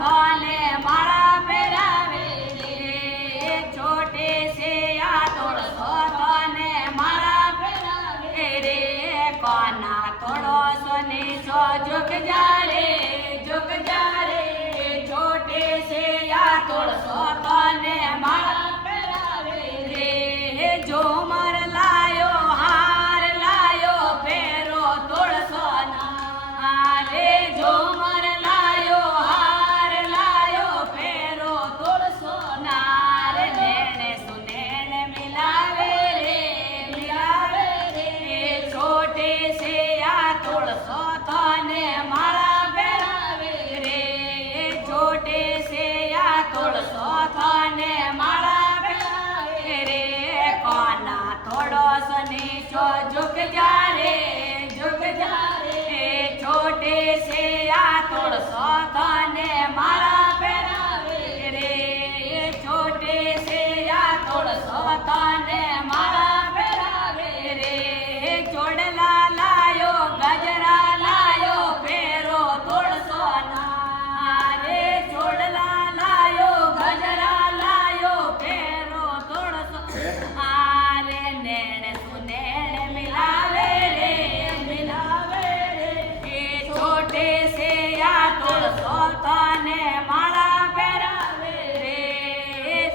थाने माला फेरावे रे, छोटे से या थोड़ो सो थाने माला फेरावे रे, कोना थोड़ो सो नीचो झुक जा रे, झुक जा रे, छोटे से या थोड़ो सो थाने माला फेरावे रे, झूमर लायो हार लायो फेरो थोड़ो सो ना रे, झूमर लायो हार लायो फेरो थोड़ो सो ना रे, लेने सुनेने मिलावे रे, छोटे से या थोड़ो सो थाने माला फेरावे रे, छोटे से या थोड़ो सो थाने माला फेरावे रे, कोना थोड़ो सो नीचो झुक जा रे, झुक जा रे, छोटे से या थोड़ो सो थाने माला फेरावे रे, छोटे से या थोड़ो सो थाने माला फेरावे रे, चोड़ला लायो गजरा लायो फेरो थोड़ो सो ना रे, चोड़ला लायो गजरा लायो फेरो थोड़ो सो आरे, नैण सुनैण मिलावे रे, छोटे से या थोड़ो सो थाने माला फेरावे रे,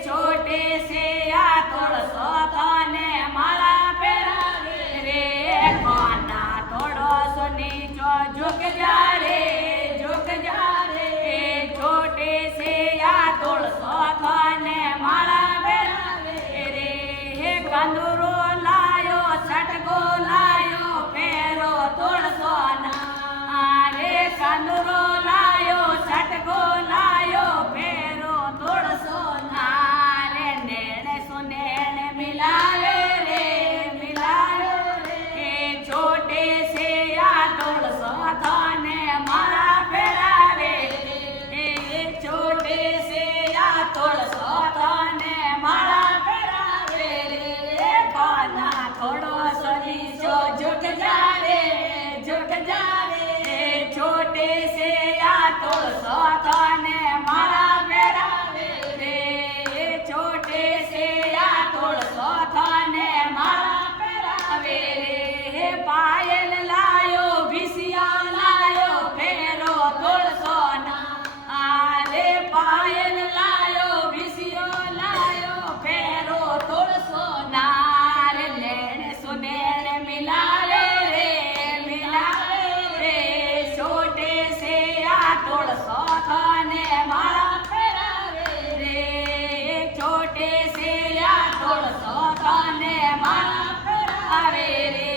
छोटे से या थोड़ो सो थाने माला फेरावे रे, कोना थोड़ो सो नीचो झुक जा रे, झुक जा रे, छोटे से या थोड़ो सो थाने माला फेरावे रे, कंदूरो लायो छटको लायो फेरो थोड़ो सो ना रे, कंदूरो लायो छटको लायो फेरो थोड़ो सो ना रे, नैण सुनैण मिलावे रे, छोटे से या थोड़ो सो थाने माला फेरावे रे, छोटे से या थोड़ो सो थाने माला फेरावे रे, कोना थोड़ो सो नीचो झुक जा रे, झुक जा रे, छोटे से या थोड़ो सो थाने माला फेरावे रे, छोटे से या थोड़ो सो थाने माला फेरावे रे, पायल लायो भिसिया लायो फेरो थोड़ो सो ना रे, पायल लायो भिसियो लायो फेरो थोड़ो सो ना रे, नैण सुनैण मिलावे रे, छोटे से या थोड़ो सो थाने माला फेरावे रे, छोटे से या थोड़ो सो थाने माला फेरावे रे,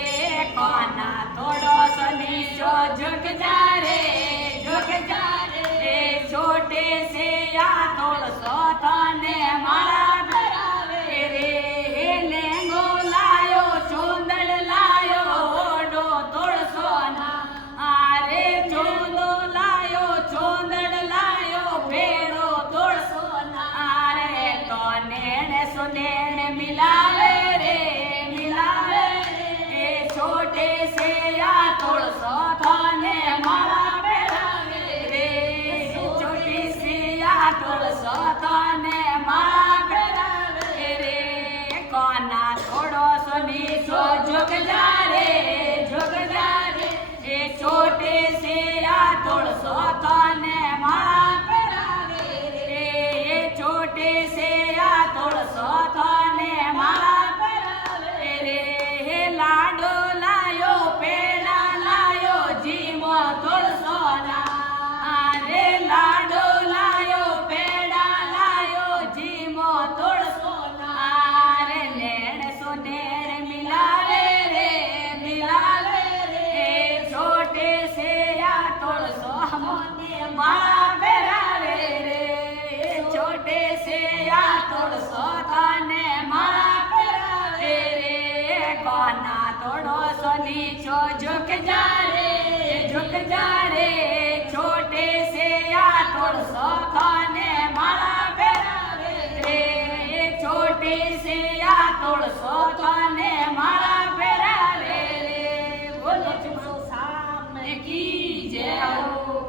कोना थोड़ो सो नीचो झुक जा रे, झुक जा रे, छोटे से या थोड़ो सो थाने माला फेरावे रे, लेंगो लायो चूंदड़ लायो ओडो थोड़ो सो ना रे, चूंदो लायो चूंदड़ लायो फेरो थोड़ो सो ना रे, तो नैण सुनैण मिलावे रे, छोटे से या थोड़ो सो थाने माला फेरावे रे, छोटे से या थोड़ो सो थाने माला फेरावे रे, कोना थोड़ो सो नीचो झुक जा रे, झुक जा रे, छोटे से या थोड़ो सो थाने माला फेरावे रे, छोटे से या थोड़ो सो थाने माला फेरावे रे, लाडो लायो पेड़ा लायो जीमो थोड़ो सो ना रे, लाडो लायो पेड़ा लायो जीमो थोड़ो सो ना रे, नैण सुनैण मिलावे रे, छोटे से या थोड़ो सो मोने माला फेरावे रे, छोटे से या थोड़ो सो थाने माला फेरावे रे, कोना थोड़ो सो नीचो झुक जा रे, छोटे से या थोड़ो सो थाने माला फेरावे रे, छोटे से या थोड़ो सो